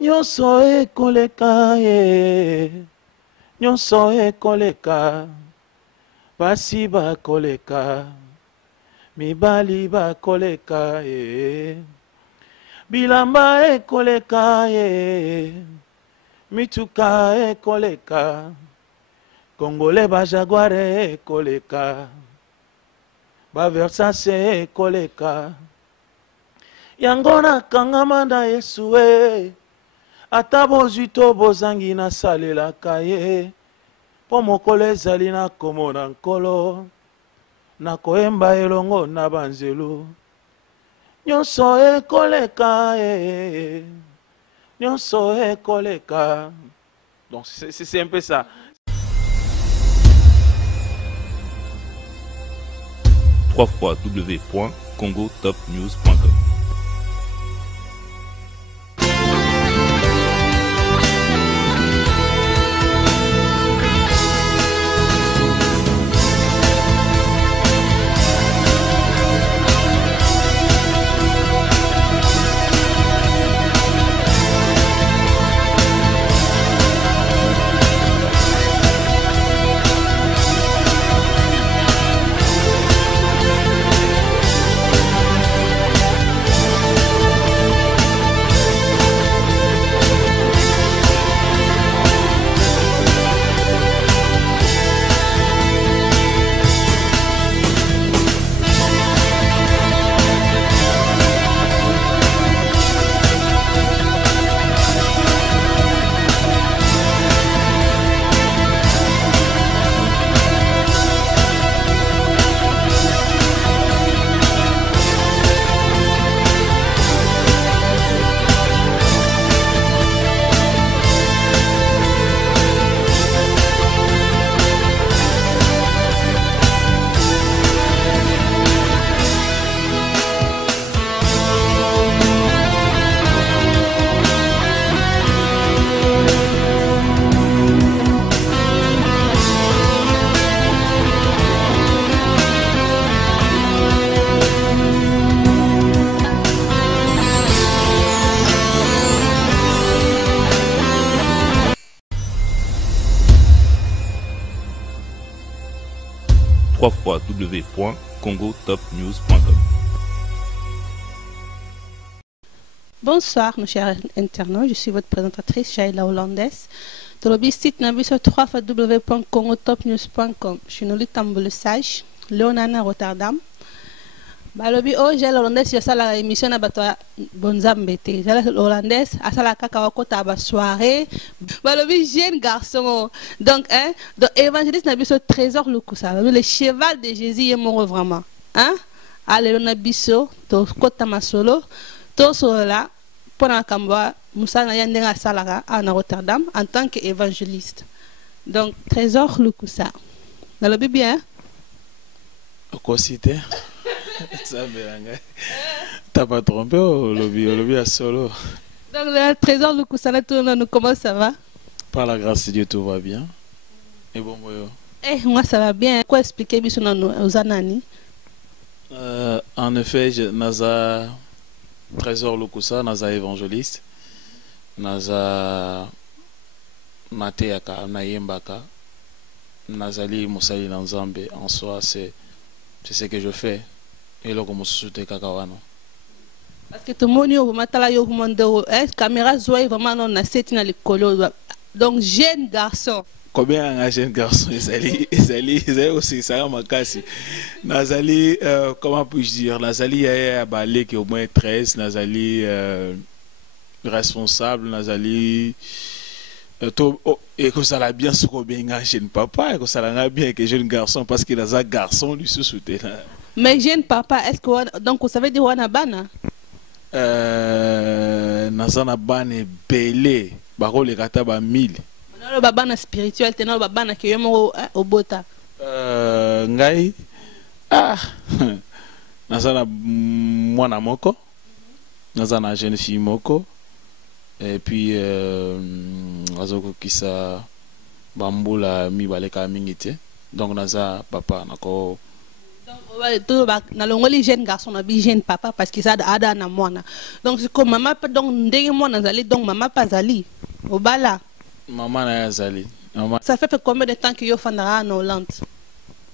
Nyonso ekoleka ye, nyonso ekoleka, basi bakoleka, mibali bakoleka ye, bilamba ekoleka ye, mituka ekoleka, Congolais ba jaguare ekoleka, ba Versace ekoleka, yango nakangama na Yesu e. Ata bozwi to bozangi nasalelaka ye, po mokolo ezali na kombo na nkolo, nakoyemba elongo na banzelu. Nyonso ekoleka ye, nyonso ekoleka. Donc c'est un peu ça. www.congotopnews.com. www.congotopnews.com. Bonsoir, nos chers internautes. Je suis votre présentatrice, Shaila Hollandaise. Dans le site, nous sur www.congotopnews.com. Je suis Noli Tamboule Sage, Léonana Rotterdam. Balobi oh j'ai l'hollandaise ya sala émission na bato bonzambete j'ai l'hollandaise à sala kaka wakota ba soirée balobi jeune garçon donc évangéliste na biso trésor lukusa le cheval de Jésus est mort vraiment hein allez na biso to kota masolo to sola pona kamba musa na yandenga salaka na Rotterdam en tant qu'évangéliste donc trésor lukusa balobi bien Quoi citer? Ça me t'as pas trompé au lobby à solo. Donc le trésor le Kusala nous comment ça va? Par la grâce de Dieu tout va bien. Et bon moi. Moi ça va bien. Quoi expliquer biso aux anani? En effet, naza trésor le Kusa, naza évangéliste. Naza mateaka na yembaka. Nazali musali na Nzambe en soi c'est ce que je fais. Et là, comme je parce que tout le monde est caméra zoe vraiment on a cette dans les colos donc jeune garçon combien un jeune garçon ils aussi ça m'a cassé Nazali comment puis-je dire Nazali a balé qui au moins 13 Nazali responsable Nazali et que ça l'a bien ce qu'on bien un jeune papa et que ça l'a bien que jeune garçon parce qu'il a un garçon lui se soutient. Mais jeune papa, est-ce que donc vous savez de Wanabana? Nazana bane belé, baro le kata ba 1000. Non, babana spirituel, tenant babana qui est mort au bota. Ngai, nazana mwana moko, nazana jeune fille moko, et puis azoko kisa bambula mi baleka mingite, donc naza papa nako. na longoli jeune garçon na bi jeune papa parce que ça ada na mwana donc c'est comme maman donc ndenge mwana zali donc maman pas zali obala maman na zali ça fait combien de temps que yo fandara en Hollande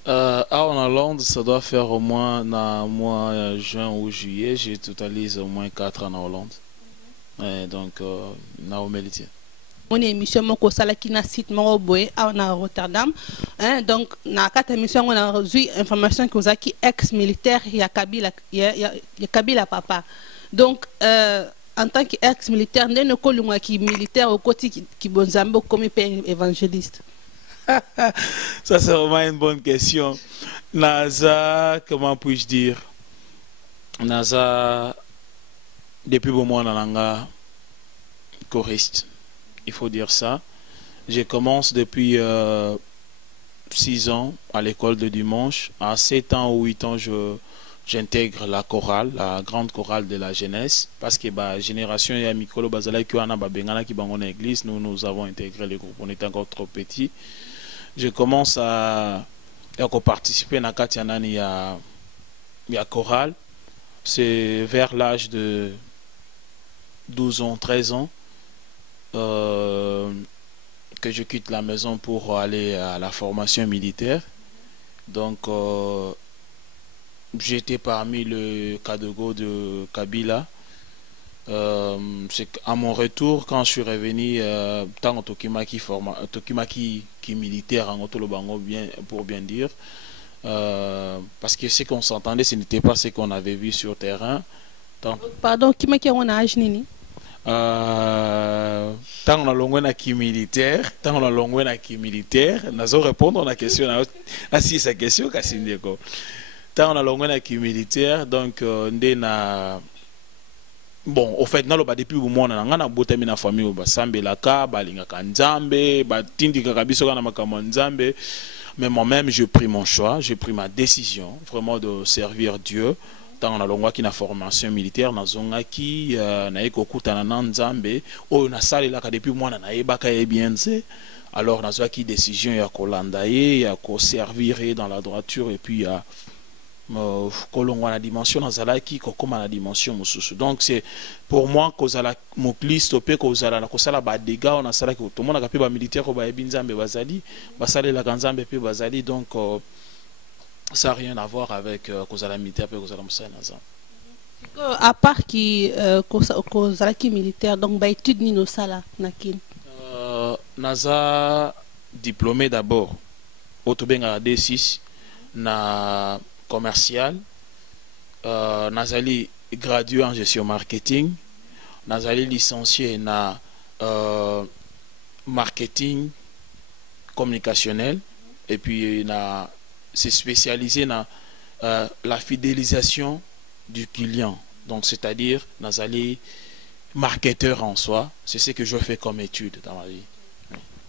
en Hollande ça doit faire au moins na mois juin ou juillet je totalise au moins 4 ans en Hollande donc na omelitie mon émission moko sala ki na site moko boye na Rotterdam donc na kata émission on a reçu information que vous qui ex-militaire ya Kabila ya Kabila papa donc en tant que ex-militaire ndene ko lungwa ki militaire au côté qui bonzambo comme père évangéliste. Ça c'est vraiment une bonne question. Naza, comment puis-je dire, Naza depuis bon mois nanga choriste. Il faut dire ça. Je commence depuis 6 ans à l'école de dimanche. À 7 ans ou 8 ans, j'intègre la chorale, la grande chorale de la jeunesse. Parce que la génération ya Mikolo Bazala qui a bengana qui bangon église, nous avons intégré le groupe. On était encore trop petits. Je commence à participer à Katianani à chorale. C'est vers l'âge de 12 ans, 13 ans. Que je quitte la maison pour aller à la formation militaire. Donc j'étais parmi le Kadogo de Kabila. C'est à mon retour quand je suis revenu tant Tokimaki qui militaire en Otolobango bien pour bien dire parce que ce qu'on s'entendait ce n'était pas ce qu'on avait vu sur terrain. Pardon, Kimaki on a âge nini? Tant on a longé na qui militaire, tant on a longé na qui militaire, nous allons répondre à la question. Ah si c'est question Kassindeko. Tant on a longé na qui militaire, donc na bon au fait nalo ba depuis au monde na ngana botami na famille ba sambelaka ba lingaka nzambe ba tindika kabiso kana makambo nzambe, mais moi-même j'ai pris mon choix, j'ai pris ma décision vraiment de servir Dieu. On a longwa qui na formation militaire na zonga qui na ekokutana na nzambe o na sale la ka depuis mwana na yebaka ebienze alors na zonga qui décision ya kolanda ye ya ko servir dans la droiture et puis ya kolongwa na dimension na zala ki kokoma na dimension mususu. Donc c'est pour moi kozala moklisto pe kozala na kosala ba dégâts on a sala ki tout le monde a pe ba militaire ko ba ebinzambe bazali ba sale la kanzambe pe bazali donc ça n'a rien à voir avec Kozala militaire et Kozala Moussa Naza. À part qui Kozala qui militaire, donc bah étude ni no sala nakin. Naza diplômé d'abord. Autobenga D6 na commercial. Nazali gradué en gestion marketing. Nazali licencié na marketing communicationnel et puis na c'est spécialisé dans la fidélisation du client. Donc, c'est-à-dire, Nazali, marketeur en soi, c'est ce que je fais comme étude dans ma vie.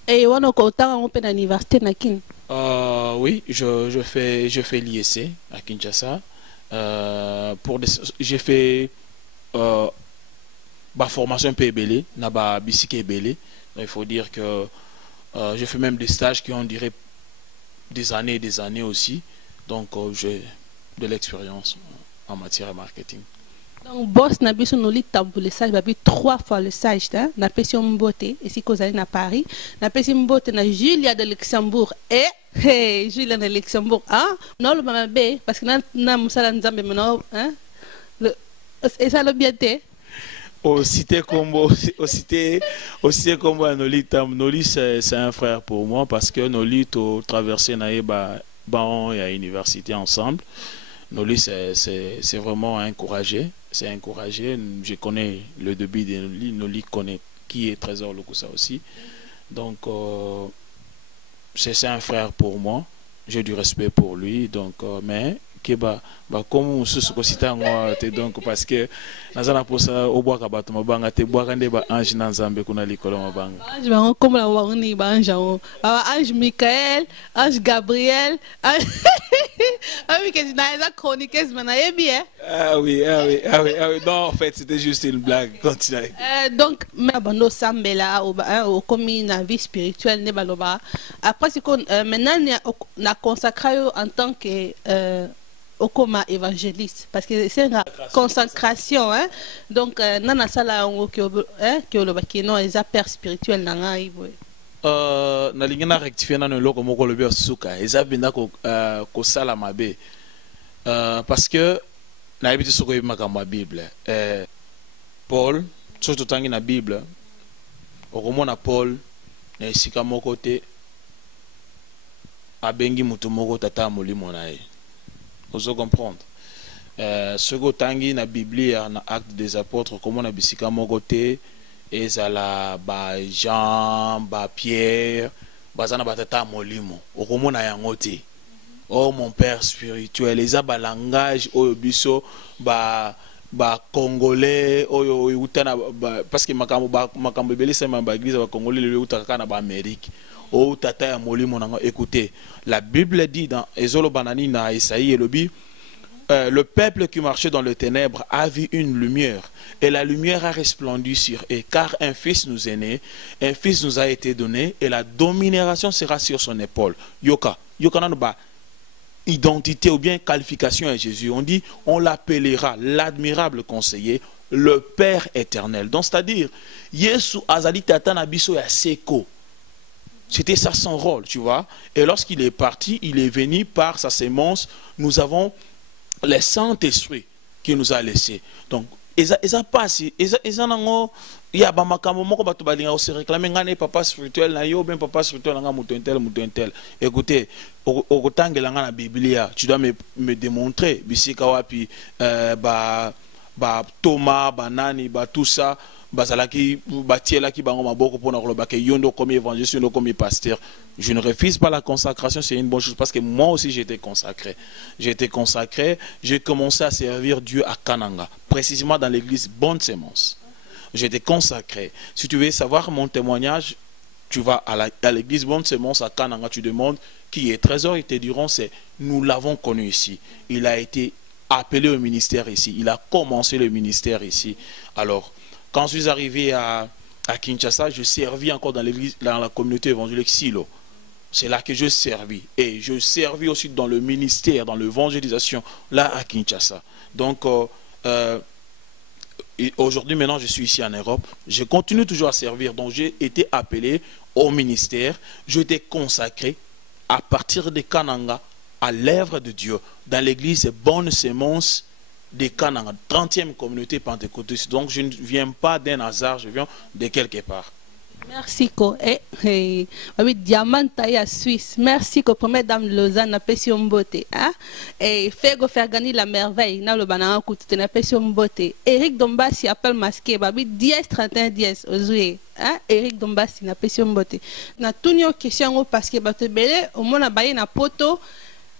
Et on a un peu d'université oui, je fais l'IEC à Kinshasa. J'ai fait ma formation PBL, Naba Bisike Belé. Il faut dire que j'ai fait même des stages qui ont duré des années aussi, donc j'ai de l'expérience en matière de marketing. Donc boss n'a besoin de tabou le sage, babi 3 fois le sage, n'a pas si on beauté ici qu'aux allez à Paris, n'a pas si on beauté na Julia de Luxembourg et hey Julia de Luxembourg non le maman B parce que na musala nzambe maintenant et ça le bienté. Au cité combo à Noli Tam. Noli c'est un frère pour moi parce que Noli to traversé naïba Baon et à l'université ensemble. Noli c'est vraiment encouragé, c'est encouragé. Je connais le début de Noli, Noli connaît qui est Trésor Lokusa aussi. Donc c'est un frère pour moi. J'ai du respect pour lui donc mais comme on se donc parce que nazana posa obwa ka bato mabanga te bwa kande ba ange na nzambe kuna likolo mabanga ange ba comme la wani ba ange ange Michael ange Gabriel ah oui que na eza chroniqueuse mana bien ah oui non en fait c'était juste une blague continue donc mais bando sambela au comme na vie spirituelle ne baloba après c'est qu'on maintenant na consacré en tant que au comme évangéliste parce que c'est une consacration hein donc nana sala ngo que le non les père spirituel nanga ibo na lingi na rectifier na loko moko lobi suka eza binda ko sala mabe parce que na yebiti soko makambo ya Bible Paul surtout tangi na Bible okomona Paul na esika moko te abengi mutu moko tata molimo na ye. Vous comprendre. Ce que tangi na Biblia na Acte des Apôtres comme on a bisika moko te ezala ba Jean ba Pierre bazana batata molimo okomona yango te. Oh mon père spirituel eza ba langage oyo biso ba congolais oyo utana parce que makambo belisa ba église ba congolais le utaka na ba Amérique. Oh tata ya molimo nanga écoutez la Bible dit dans Ezolo Banani na Isaïe et Lobi le peuple qui marchait dans les ténèbres a vu une lumière et la lumière a resplendu sur eux car un fils nous est né un fils nous a été donné et la domination sera sur son épaule yoka nano ba identité ou bien qualification à Jésus on dit on l'appellera l'admirable conseiller le Père éternel donc c'est-à-dire Yesu azali tata na biso ya seko. C'était ça son rôle, tu vois. Et lorsqu'il est parti, il est venu par sa sémence. Nous avons le Saint-Esprit qui nous a laissé. Donc, ils passe. Il y a des gens qui se réclament papa spirituel, papa spirituel, tel. Écoutez, au temps de la Bible, tu dois me démontrer, Thomas, Banani, tout ça. Bazalaki batielaki bango maboko pona koloba ke yondo comme évangéliste yondo comme pasteur. Je ne refuse pas la consacration, c'est une bonne chose parce que moi aussi j'ai été consacré. J'ai commencé à servir Dieu à Kananga, précisément dans l'église Bonne Sémence. J'ai été consacré. Si tu veux savoir mon témoignage, tu vas à l'église Bonne Sémence à Kananga, tu demandes qui est trésor, ils te diront c'est nous l'avons connu ici. Il a été appelé au ministère ici, il a commencé le ministère ici. Alors quand je suis arrivé à Kinshasa, je servis encore dans l'église, dans la communauté évangélique Silo. C'est là que je servis. Et je servis aussi dans le ministère, dans l'évangélisation, là à Kinshasa. Donc, aujourd'hui, maintenant, je suis ici en Europe. Je continue toujours à servir. Donc, j'ai été appelé au ministère. J'ai été consacré à partir de Kananga à l'œuvre de Dieu. Dans l'église Bonne Sémence des Kananga, 30e communauté pentecôtiste. Donc je ne viens pas d'un hasard, je viens de quelque part. Merci ko diamant taille à Suisse. Merci ko première dame Lausanne na pession beauté hein et Fego faire gagner la merveille na le banana kutu na pession beauté. Eric Dombasi appelle masqué babi 10 31 10 aujourd'hui hein Eric Dombasi na pession beauté. Na tunyo question parce que bato belé au mona baye na poto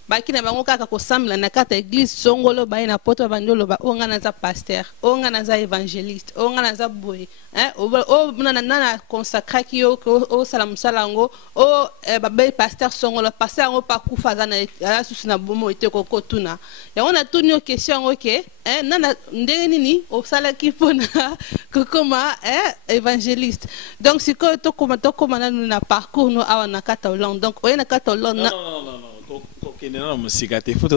baki na bango kaka kosambela na kata église songolo baye na poto bandolo ba onga na za pasteur onga na za évangéliste onga na za boy hein o na consacré ki o salam salango o babe pasteur songolo pasteur ngo pa kufa za na susu na bomo ete kokotuna ya ona tunyo question OK hein nana ndenge nini o sala ki pona kokoma évangéliste donc siko to koma na parcours no awa na kata Hollande donc o na kata Hollande non il faut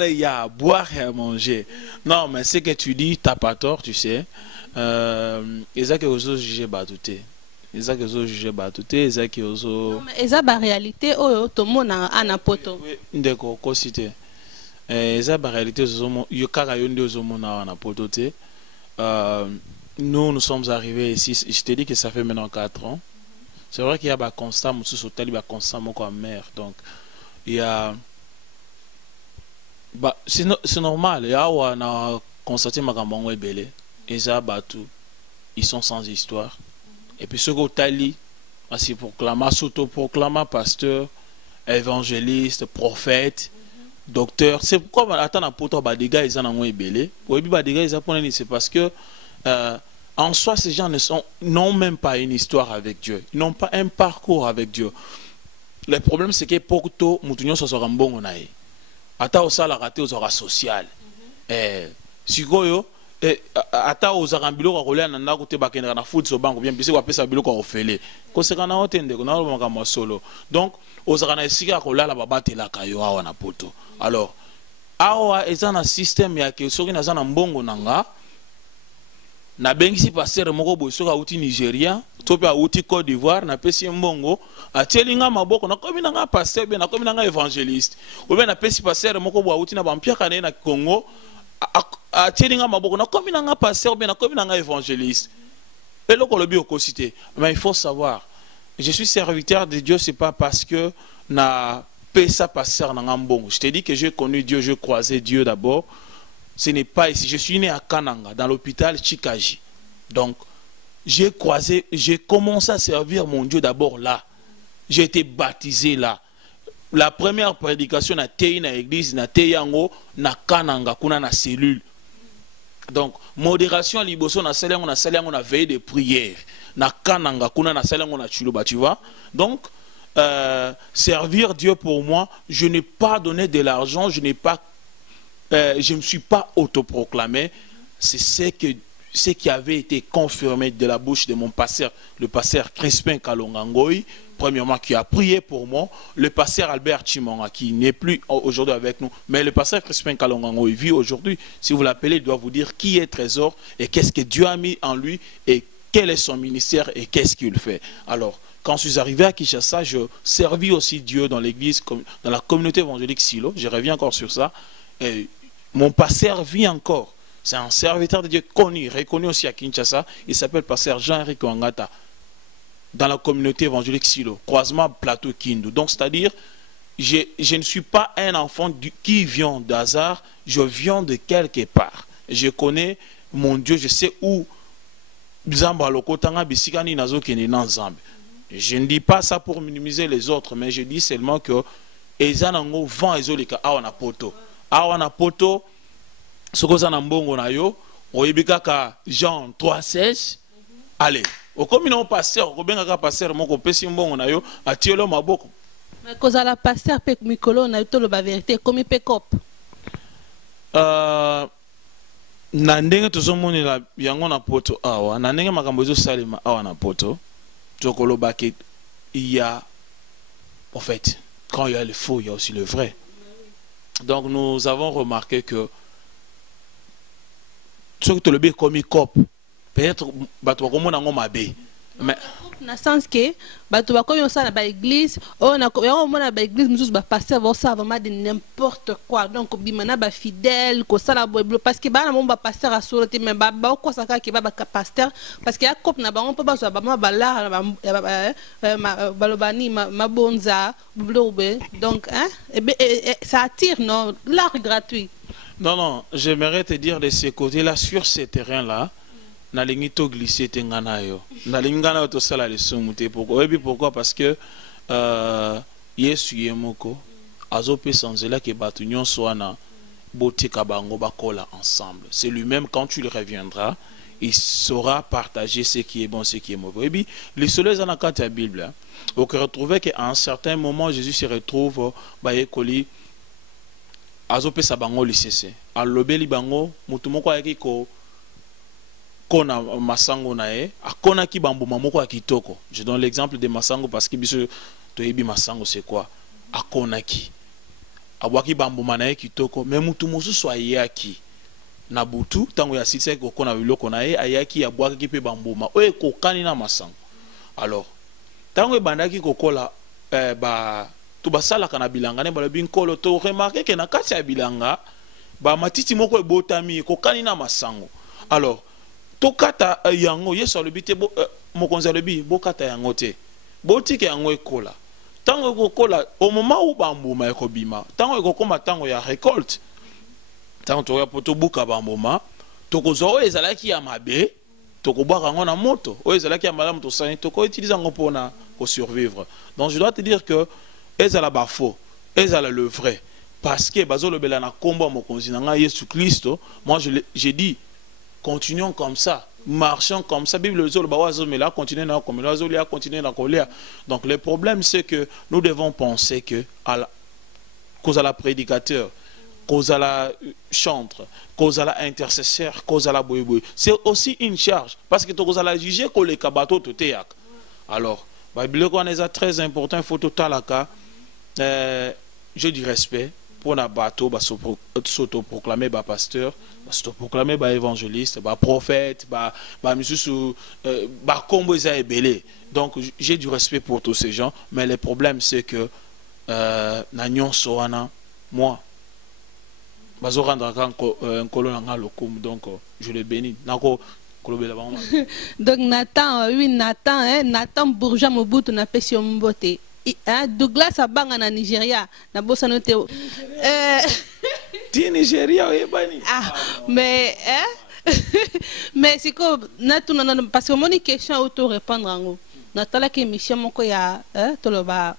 il y a à boire et à manger. Non, mais ce que tu dis, tu n'as pas tort, tu sais. Ils ont que jugé batouté. Ils ont que jugé batouté. Ils ont que ils ont la réalité. Oh, tout le monde a un poto. D'accord, quoi citer. Ils ont la réalité. Il y a quand même des hommes qui ont un poto. Nous sommes arrivés ici. Je te dis que ça fait maintenant 4 ans. C'est vrai qu'il y a un constat, constat mère. Donc, il y a. C'est normal. Il y a un constaté que ils sont sans histoire. Et puis, ce que Tali, c'est proclamé, s'auto-proclama pasteur, évangéliste, prophète, docteur. C'est pourquoi, attends, des gars, ils ont belé. C'est parce que. En soi, ces gens n'ont même pas une histoire avec Dieu. Ils n'ont pas un parcours avec Dieu. Le problème, c'est que pour tout, nous sommes bon. Ata osala raté aux social. Si goyo, ata ozaka biloko akolia na ndako te bakendaka na foot so banko bien bisi kopesa biloko ofele kosekana ote ndeko na makambo solo donc ozaka na esika akolala babatelaka yo awa na poto alors awa eza na système ya ke soki naza na mbongo nanga na bengisi pasteur moko boye soki auti Nigeria to pe auti Côte d'Ivoire na pesi mbongo atielinga maboko na komi nanga pasteur be na komi nanga évangéliste ou bien na pesi pasteur moko boye auti na bampiaka na Congo atielinga maboko na komi nanga pasteur be na komi nanga évangéliste et le kolobi okosité mais il faut savoir je suis serviteur de Dieu c'est pas parce que na pesa pasteur nanga mbongo je te dis que j'ai connu Dieu j'ai croisé Dieu d'abord. Ce n'est pas ici. Je suis né à Kananga, dans l'hôpital Chikaji. Donc, j'ai commencé à servir mon Dieu d'abord là. J'ai été baptisé là. La première prédication na tei na église na tei yango na Kananga kuna na cellule. Donc, modération liboso na salango na veille de prière. Na Kananga kuna na salango na chuloba, tu vois. Donc, servir Dieu pour moi, je n'ai pas donné de l'argent, je ne me suis pas autoproclamé. C'est ce qui avait été confirmé de la bouche de mon pasteur, le pasteur Crispin Kalongangoy, premièrement, qui a prié pour moi, le pasteur Albert Chimonga, qui n'est plus aujourd'hui avec nous, mais le pasteur Crispin Kalongangoy vit aujourd'hui. Si vous l'appelez, il doit vous dire qui est Trésor et qu'est-ce que Dieu a mis en lui et quel est son ministère et qu'est-ce qu'il fait. Alors, quand je suis arrivé à Kinshasa, je servis aussi Dieu dans l'église, dans la communauté évangélique Silo. Je reviens encore sur ça. Et mon pasteur vit encore. C'est un serviteur de Dieu connu, reconnu aussi à Kinshasa. Il s'appelle pasteur Jean-Henri Wangata. Dans la communauté évangélique Silo. Croisement Plateau Kindu. Donc, c'est-à-dire, je ne suis pas un enfant qui vient d'hasard. Je viens de quelque part. Je connais mon Dieu. Je sais où. Je ne dis pas ça pour minimiser les autres, mais je dis seulement que ezanango vent ezolika awana poto. Awana poto sokoza na mbongo na yo oyebikaka Jean 3:16 allez okomina pasteur okobenga pasteur moko pesi mbongo na yo atielo maboko mais kozala pasteur pe mikolo na to lo ba vérité komi pe cop na ndenge tozomonela yango na poto awa na ndenge makambo ezosalema awa na poto tokolobaki il y a en fait quand il y a le faux il y a aussi le vrai. Donc nous avons remarqué que ce que tu le dis comme cop peut-être bato comme on a mabé mais dans le sens que bato comme on ça na ba église on a na ba église nous ba passer voir ça vraiment de n'importe quoi donc bimana ba fidèle ko ça la parce que ba na mon ba pasteur à soloté mais ba ko ça ka ba pasteur parce que ya cop na ba on peut pas so ba la ba lobani ma bonza donc hein et ça attire non l'art gratuit. Non j'aimerais te dire de ce côté là sur ce terrain là na lingi to glisser tengana yo na lingana to sala le somute pourquoi parce que yesu yemoko azope sanzela ke batu nyonso wana botika bango bakola ensemble c'est lui-même quand tu le reviendras il saura partager ce qui est bon ce qui est mauvais et puis les soleils en akati la Bible on peut retrouver qu'à un certain moment Jésus se retrouve bayekoli azope sa bango lisese alobeli bango mutu moko ayaki ko kona masango nae akona ki bambuma moko ya kitoko. Je donne l'exemple de masango parce que biso toyebi masango c'est quoi akona ki abwaki bambuma nae kitoko mais mutu mosusu ayaki na butu tango ya sitse ko kona biloko nae ayaki abwaki pe bambuma oye kokani na masango. Alors tango ebandaki kokola ba to basala kana bilanga ne balobi nkolo to remarquer que na kati ya bilanga ba matiti moko ebotami kokani na masango. Alors tokata yango yeso alobite mokonzi alobi bokata yango te botike yango ekola tango ekokola au moment où bambuma ekobima tango ekokoma tango ya récolte tango toya poto buka bambuma tokozwa oyo ezalaki ya mabe tokobwaka yango na moto oyo ezalaki ya malamu tosani tokoutilize yango mpona survivre. Donc je dois te dire que ezala ba faux ezala le vrai parce que bazolobela na kombo mokonzi na nga Yesu Kristo. Moi j'ai dit continuons comme ça, marchons comme ça. Bible continuer à coller. Donc le problème c'est que nous devons penser que à la prédicateur cause à la chantre, cause à la intercesseur, cause à la boy. C'est aussi une charge. Parce que tu as la juger que les kabato te théât. Alors, la Bible est très important, il faut tout à la je dis respect pour la bateau, s'autoproclamer pasteur, s'autoproclamer évangéliste, prophète, combo belé. Donc j'ai du respect pour tous ces gens, mais le problème c'est que moi donc je le bénis. Donc Nathan, oui Nathan, Nathan Bourgeois Mobutu na pesi mbote. Douglas Abanga na Nigeria na bossa no teu. Ti Nigeria bani. Mais mais c'est que parce que mon question auto répondre en Natala qui mission mon ya toloba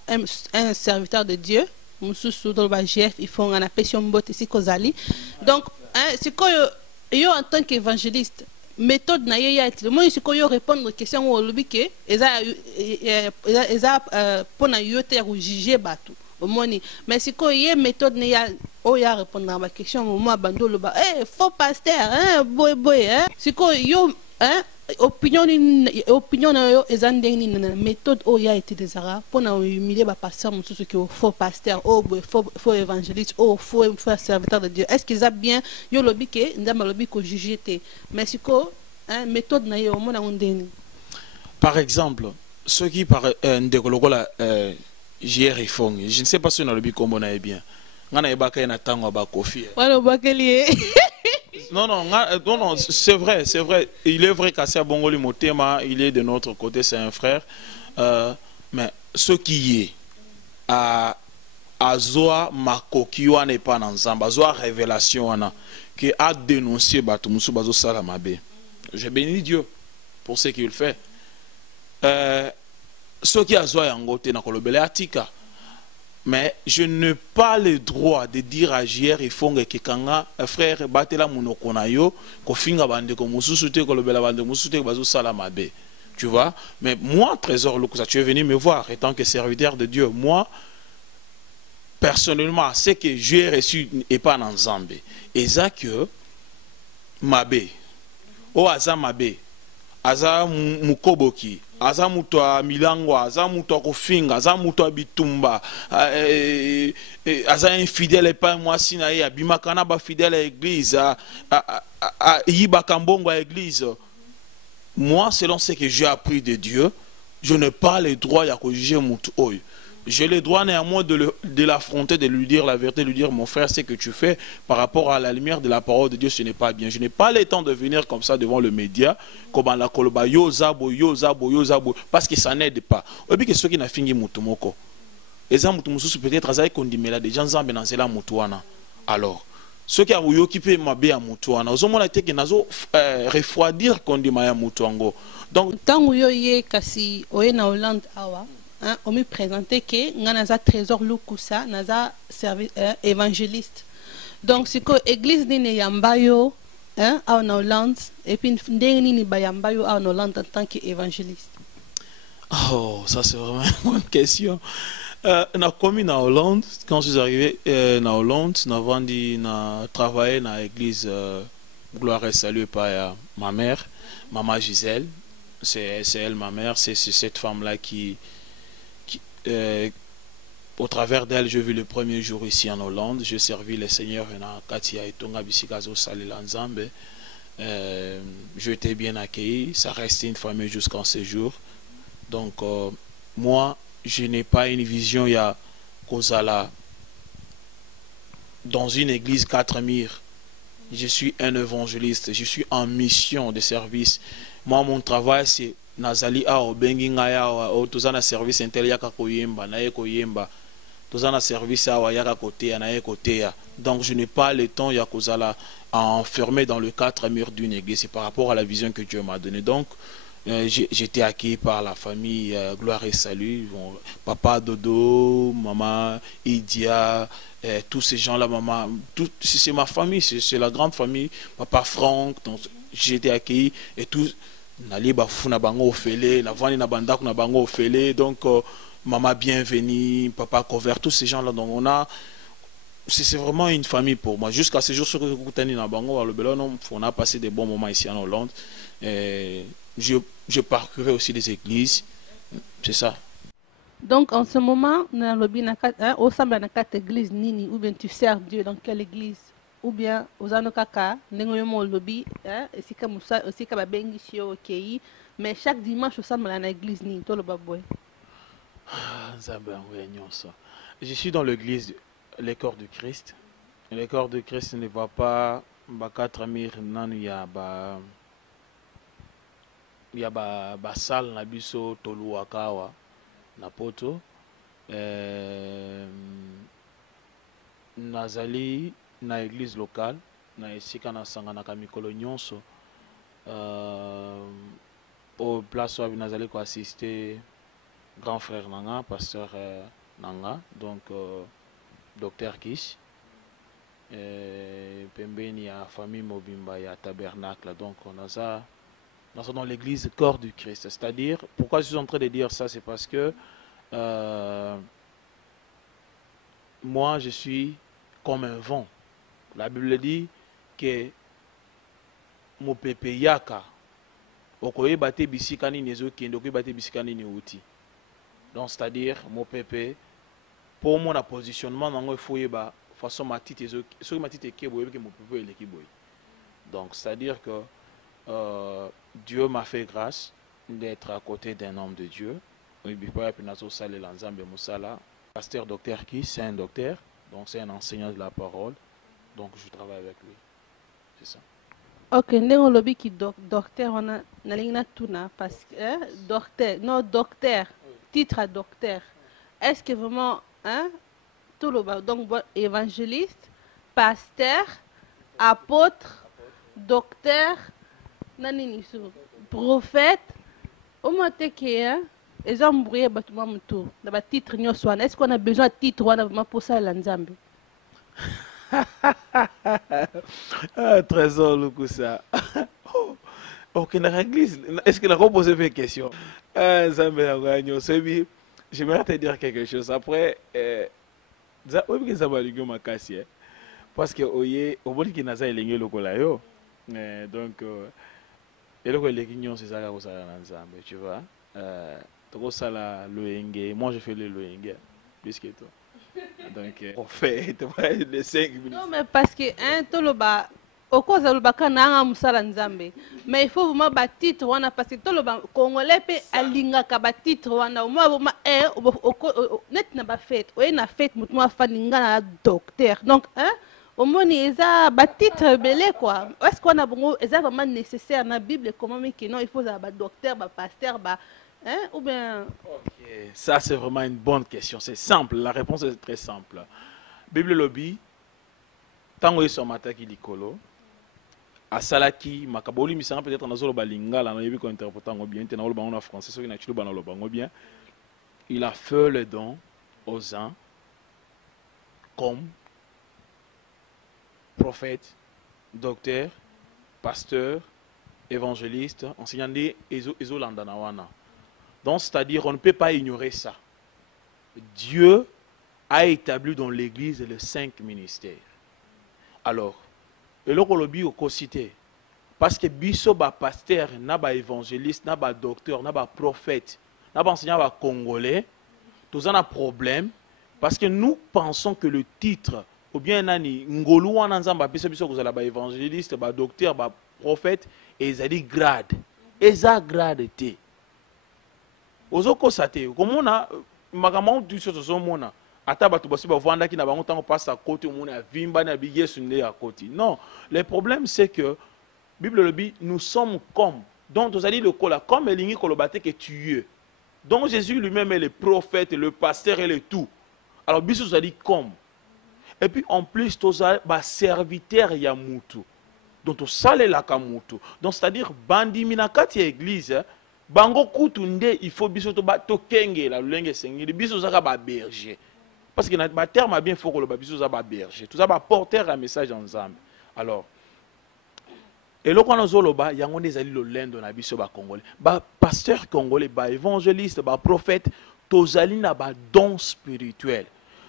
un serviteur de Dieu, mususu toloba GF ils font un appel mbote si kozali. Donc c'est que yo en tant qu'évangéliste méthode na ya être moi c'est que yo répondre question au lobby que eza pour na yo te juger batu au moni mais c'est que y méthode na ya o ya répondre à ma question moi bandolo ba faux pasteur boy c'est que yo opinion na yo ezandeni na méthode o ya été des arabes pour na humilier ba pasteur mususu que faux pasteur faux évangéliste faux serviteur de Dieu. Est-ce qu'ils a bien yo lobby que ndamba lobby ko juger te mais c'est que méthode na yo mona ondeni. Par exemple ceux qui par ndekolo la JR Ifong, je ne sais pas si on a lobby comme on a bien ngana ebaka na tango ba kofi wala bakelier. Non, c'est vrai. Il est vrai qu'Assia Bongoli Motema, il est de notre côté, c'est un frère. Mais ce qui est à Zoa Makokiwa n'est pas ensemble, à Zoa Révélation, qui a dénoncé Batumusu Bazo Salamabe. Je bénis Dieu pour ce qu'il fait. Ce qui a Zoa Yangote na Kolobele Atika. Mais je n'ai pas le droit de dire à JR et Fongue que Kanga, frère, batela monokonayo, kofinga bande ko mususute ko lobela bande musute bazo salamabe. Tu vois? Mais moi, Trésor Lokusa, tu es venu me voir étant que serviteur de Dieu. Moi, personnellement, ce que j'ai reçu n'est pas dans Zambé. Et ça que Mabe, Aza Mabe, Aza Mukoboki, aza muto a milangwa, aza muto a kofinga, aza muto a bitumba, aza infidèle pas moi sinaye, abimakana ba fidèle à l'église, yiba kambongo à l'église. Moi, selon ce que j'ai appris de Dieu, je n'ai pas le droit à juger muto oyo. J'ai le droit néanmoins de l'affronter, de lui dire la vérité, de lui dire mon frère, ce que tu fais par rapport à la lumière de la parole de Dieu, ce n'est pas bien. Je n'ai pas le temps de venir comme ça devant le média, comme la koloba yo zabo, parce que ça n'aide pas. Et puis que ceux qui n'ont fini mutumoko, et ça mutumoussou peut-être azaï kondimela des gens zambé dans cela mutuana. Alors, ceux qui ont occupé ma bé à mutuana, aux hommes ont été qui n'ont refroidir kondima ya mutuango. Donc, tant que yo yé kasi oye na Hollande awa. On me présentait que Nanaza Trésor Lukusa, Naza service évangéliste. Donc, c'est que l'église n'est yambayo en Hollande, et puis n'est pas yambayo en Hollande en tant qu'évangéliste. Oh, ça c'est vraiment une bonne question. On a commis en Hollande, quand je suis arrivé en Hollande, on a travaillé dans l'église Gloire et Salut par ma mère, Maman Gisèle. C'est elle, ma mère, c'est cette femme-là qui au travers d'elle, je vis le premier jour ici en Hollande. Je servis le Seigneur na Katia et Tonga Bisikazo Salilanzambe. Je été bien accueilli. Ça reste une famille jusqu'en ce jour. Donc, moi, je n'ai pas une vision. Il y a Kozala dans une église 4 murs. Je suis un évangéliste. Je suis en mission de service. Moi, mon travail, c'est nazali ao bengi ngaya o tozana service intel yaka koyemba na ye koyemba tozana service awa yaka kotea na ye kotea. Donc je n'ai pas le temps ya kozala enfermé dans le 4 murs d'une église. C'est par rapport à la vision que Dieu m'a donnée. Donc j'étais accueilli par la famille Gloire et Salut, papa Dodo, maman Idia, tous ces gens là, maman, c'est ma famille, c'est la grande famille, papa Franck. Donc j'étais accueilli et tout. Nali bafuna bango ofele, na vani na bandaku na bango ofele, donc maman bienvenue, papa couvert, tous ces gens là. Donc c'est vraiment une famille pour moi. Jusqu'à ce jour, on a passé des bons moments ici en Hollande. Et je parcourais aussi des églises. C'est ça. Donc en ce moment, au sein de la église Nini, ou bien tu sers Dieu dans quelle église? Ou bien aux anokaka, nengoyemo lobby, et si comme ça, aussi comme bengi shio ok, mais chaque dimanche au sein de l'église Nini, tout le baboy. Je suis dans l'église, les corps du Christ. Les corps du Christ ne va pas, il y a ba salle na biso toluakawa na poto. Nazali na église locale na esika na sanganaka mikolo nyonso au place où nazali ko assister grand frère nanga pasteur nanga donc docteur Kish pembeni ya famille mobimba ya tabernacle donc on a ça dans l'église corps du Christ, c'est-à-dire pourquoi je suis en train de dire ça, c'est parce que moi je suis comme un vent. La Bible dit que mon pépé yaka okoye bate bisikani nezo kendo okoye bate bisikani ni outi. Donc c'est-à-dire mon pépé pour mon positionnement nango il faut yeba façon matite ezo so matite kebo yeba que mon pépé ele kiboy. Donc c'est-à-dire que Dieu m'a fait grâce d'être à côté d'un homme de Dieu. Pasteur docteur qui c'est un docteur, donc c'est un enseignant de la parole, donc je travaille avec lui. C'est ça. Ok, ndenge lobby qui docteur on a nalingna tuna parce que docteur non docteur titre à docteur. Est-ce que vraiment tout le bas donc évangéliste, pasteur, apôtre, docteur nanini sur prophète au moins que les hommes brillent bâtiment tout d'abord titre nyoswa est-ce qu'on a besoin de titre vraiment pour ça la nzambe trésor le ça ok na église est-ce que la repose une question nzambe na nyosebi j'aimerais te dire quelque chose après za obi ke zaba ligyo makasi parce que oye oboli ki naza elenge lokola yo donc et le collectif c'est ça qu'on s'est ensemble, tu vois. Donc ça la loenge, moi je fais le loenge, plus que toi. Donc on fait les 5 minutes. Non mais parce que tout le bas, au cause de l'obaka na musala nzambe, mais il faut vraiment ba titre wana parce que tout le bas congolais pe alinga ka ba titre wana moi net na ba fête, oye na fête mutu ma faninga na docteur. Donc au moins, il y a un titre belé quoi. Est-ce qu'on a vraiment nécessaire dans la Bible comment que non il faut un docteur, un pasteur, ou bien. Ok, ça c'est vraiment une bonne question. C'est simple, la réponse est très simple. Bible lobby, tant que sur matin qui likolo, à salaki makaboli misanga peut-être dans le lingala, na yebi ko interprétant bien, t'es dans le bango français, so ina chilo bango bango bien. Il a fait le don aux uns comme prophète, docteur, pasteur, évangéliste, enseignant des Ezolandanawana. Donc, c'est-à-dire, on ne peut pas ignorer ça. Dieu a établi dans l'Église les 5 ministères. Alors, et là, on le au cité parce que biso ba pasteur, na ba évangéliste, na ba docteur, na ba prophète, na ba enseignant ba congolais, tous en a problème parce que nous pensons que le titre ou bien nani ngolu wana nzamba biso biso kozala ba évangéliste ba docteur ba prophète ezali grade eza grade te ozoko sate komona makambo tu so mona ata bato basi ba vanda ki na bango tango passe à côté mona vimba na bi yesu nde à côté non le problème c'est que Bible le dit nous sommes comme donc vous allez le cola comme elingi kolobate que tu es donc Jésus lui-même est le prophète le pasteur et le tout alors biso vous allez comme. Et puis en plus, tu as serviteur ya mutu. Donc tu sale la kamutu. Donc c'est-à-dire bandi minakati église, bango kutunde il faut biso to kenge la lenge sengi, biso zaka ba berger. Parce que na terme bien fort le biso za ba berger. Tout ça ba porteur un message ensemble. Alors et là quand on zoloba yango nezali lo lendo na biso ba congolais. Ba pasteur congolais, ba évangéliste, ba prophète, tozali na ba don spirituel.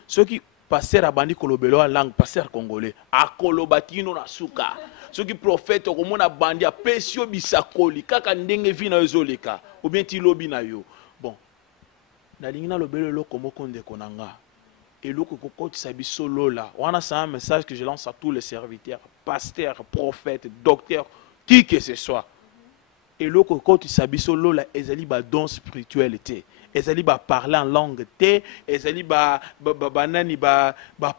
Ceux qui pasteur abandi kolobelo en langue pasteur congolais akolobatino na suka soki prophète okomona bandi apesio bisakoli kaka ndenge vi na ezoleka ou bien ti lobi na yo bon nalingi na lobelo eloko moko ndeko na nga eloko kokotisa biso lola wana c'est un message que je lance à tous les serviteurs pasteurs prophètes docteurs qui que ce soit eloko kokotisa biso lola ezali ba don spirituel te ezali ba parler en langue te ezali ba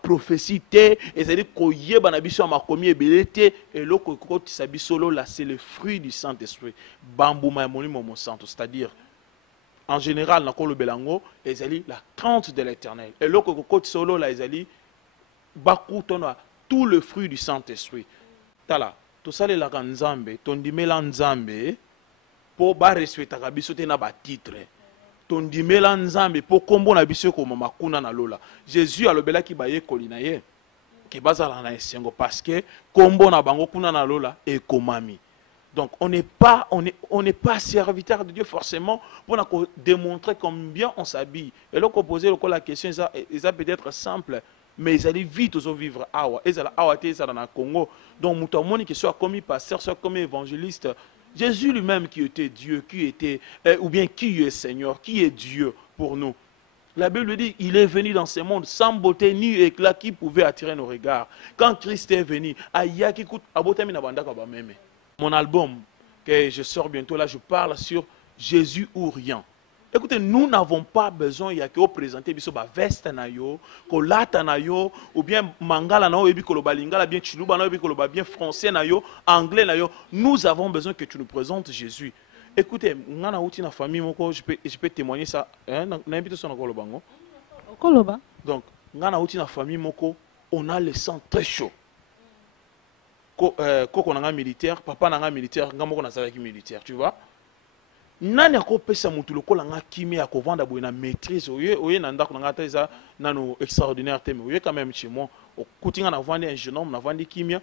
prophétie te ezali koyeba na biso makomi ebele te eloko kokotisa biso lola c'est le fruit du Saint-Esprit bambuma ya molimo mo santo c'est-à-dire en général na kolo belango ezali la crainte de l'Éternel eloko kokotisa lola ezali bakutona tout le fruit du Saint-Esprit tala tosalelaka nzambe tondimela nzambe po ba respectaka biso te na ba titre tondimela nzambe po kombo na biso ko mama kuna na lola Jésus alobelaki bayekoli na ye ke bazala na esengo parce que kombo na bango kuna na lola ekomami. Donc on n'est pas serviteur de Dieu forcément pour démontrer combien on s'habille. Et là qu'on posait la question ça peut-être simple mais ils allaient vite aux vivre awa ils allaient awa te ça dans le Congo. Donc mutamoni que soit comme pasteur soit comme évangéliste Jésus lui-même qui était Dieu, qui était, ou bien qui est Seigneur, qui est Dieu pour nous. La Bible dit, il est venu dans ce monde sans beauté ni éclat qui pouvait attirer nos regards. Quand Christ est venu, mon album que je sors bientôt là, je parle sur Jésus ou rien. Écoutez, nous n'avons pas besoin il y a que présenter biso ba veste na yo, kolata na yo ou bien mangala na yo ebi koloba lingala bien chiluba na yo ebi koloba bien français na yo, anglais na yo. Nous avons besoin que tu nous présentes Jésus. Écoutez, ngana outi na famille moko je peux témoigner ça hein na invité son koloba ngo. Koloba. Donc, ngana outi na famille moko, on a le sang très chaud. Koko nanga militaire, papa nanga militaire, ngamoko na salaki militaire, tu vois? Nani akopesa mutu lokola nga kimi akovanda boye na maîtrise oye na ndako nga teza nano extraordinaire te mais oye quand même chez moi okutinga na vandi un jeune homme na vandi kimia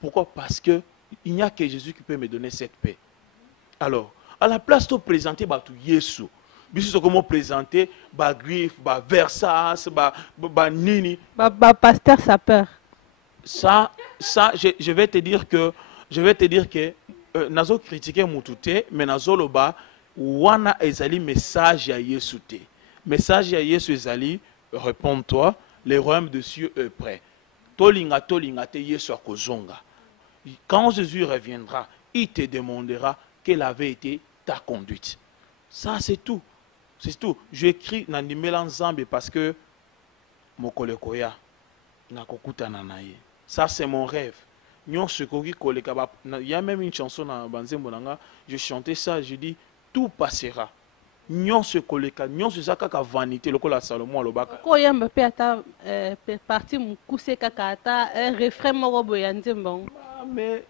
pourquoi parce que il n'y a que Jésus qui peut me donner cette paix. Alors à la place de présenter batu Yesu biso comment présenter ba griffe ba Versace ba nini ba pasteur sapeur ça je vais te dire que nazo critiquer mutute mais nazo loba wana ezali message ya Yesu te message ya Yesu ezali réponds-toi le royaume de Dieu est prêt tolinga te Yesu akozonga quand Jésus reviendra il te demandera quelle avait été ta conduite. Ça c'est tout j'écris na ndimela nzambe parce que mokole koya nakokutana na ye ça c'est mon rêve. Il y a même une chanson dans Banzembo Nanga, je chantais ça, je dis tout passera. Nyon se koleka, nyon se saka vanité, le kola Salomon alobaka. Ko yamba pe ata parti mukuse kaka ata un refrain moko boyanzembo. Mais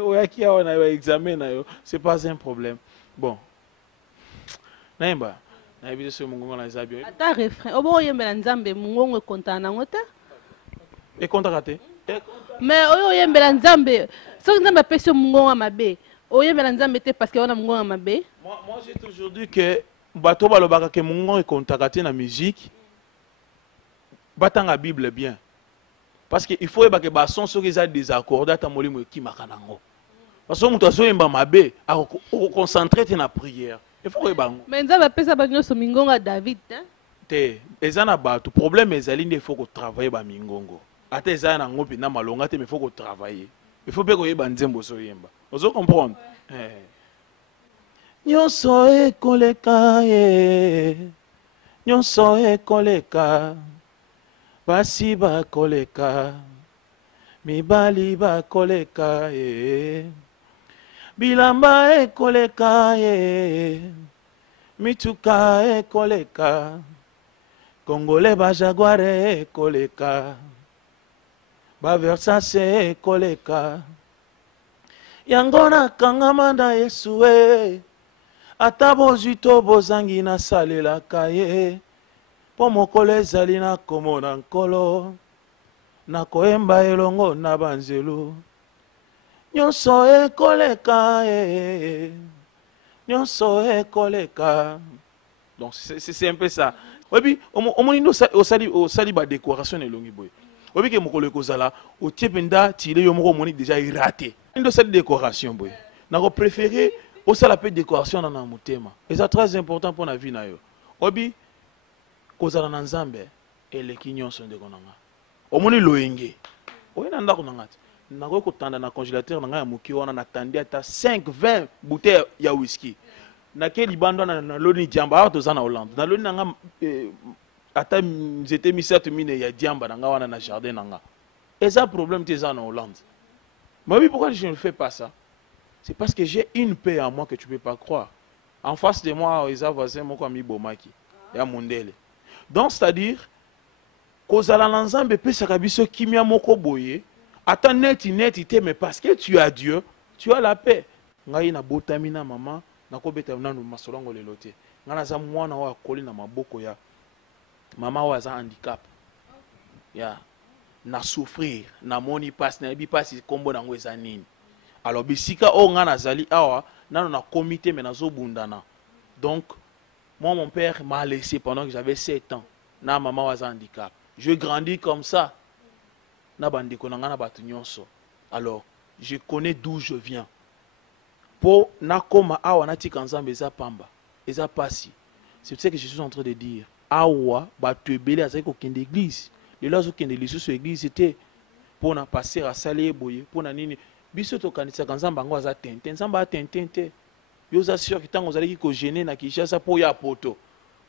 oyaki a on a examen na yo, c'est pas un problème. Bon. Naimba, na ebise so mungongo na zabio. Ata refrain, obo yamba nzambe mungongo kontana ngota. Et kontakate. Mais oyo yembela nzambe so nzambe apesi mungongo mabe oyembela nzambe te parce que on a mungongo mabe. Moi j'ai toujours dit que bato balobaka ke mungongo e kontakate na musique batanga Bible bien parce que il faut que ba son so que ça désaccordé ta molimo ki makanango parce que muto aso yemba mabe a concentrer na prière il faut que bango mais nzambe apesa ba nyoso mingongo David te ezana bato problème ezali il faut que travailler ba mingongo. Ate za na ngopi na malonga te mais faut qu'on travaille. Il faut bien qu'on yeba nzembo so yemba. Ozo comprendre? Nyonso e koleka ye. Nyonso e koleka. Basi ba koleka. Mibali ba koleka ye. Bilamba e koleka ye. Mituka e koleka. Congolais ba jaguare e koleka. Ba Versace koleka yangona kangama na Yesu ata bozwi to bozangi na salelaka ye po mokolo ezali na komona nkolo na koyemba elongo na banzelu nyonso ekoleka nyonso ekoleka Donc c'est un peu ça. Et puis, au sali ba décoration et longi boy. Et puis que mon collègue kozala, au tiependa tile yo moko moni déjà raté. Indo sali décoration boy. Nako préféré au sala peu décoration dans motema. Et c'est très important pour la vie na yo. Et puis kozala na nzambe et les kinyons sont de konanga. Au moni loenge. Oye nanda konanga. Nako kotanda na congélateur nanga ya muki wana natandi ata 5-20 bouteilles ya whisky. Nake libando na loni diamba awa toza na Hollande. Na loni nanga ata nzete misato mine ya diamba nanga wana na jardin nanga. Et ça problème teza na Hollande. Mais oui, pourquoi je ne fais pas ça? C'est parce que j'ai une paix en moi que tu ne peux pas croire. En face de moi, ils ont voisin mon ami Bomaki. Ya Mondele. Donc c'est-à-dire kozala na nzambe pe sakabiso kimia moko boye. Attends net mais parce que tu as Dieu, tu as la paix. Ngai na botamina maman. Nakobeta nanu masolongo lelo te ngana za mwana wa koli na maboko ya mama wa za handicap ya na souffrir na moni passe na bi passe kombo nango eza nini alors bisika o ngana zali awa nanu na comité mais nazo bundana. Donc moi mon père m'a laissé pendant que j'avais 7 ans na mama wa za handicap. Je grandis comme ça na bandeko na ngana batu nyonso. Alors je connais d'où je viens. Pour nakoma awa natika nzambe eza pamba eza pasi. C'est ce que je suis en train de dire. Awa batu ebele azali ko kende église. Le lazo kende lisusu église c'était pour na passer à salé boye pour na nini biso to kanisa nzambe ngo aza tenten nzambe a tenten te. Yo za sûr que tango ozali ko gêner na Kinshasa po ya poto.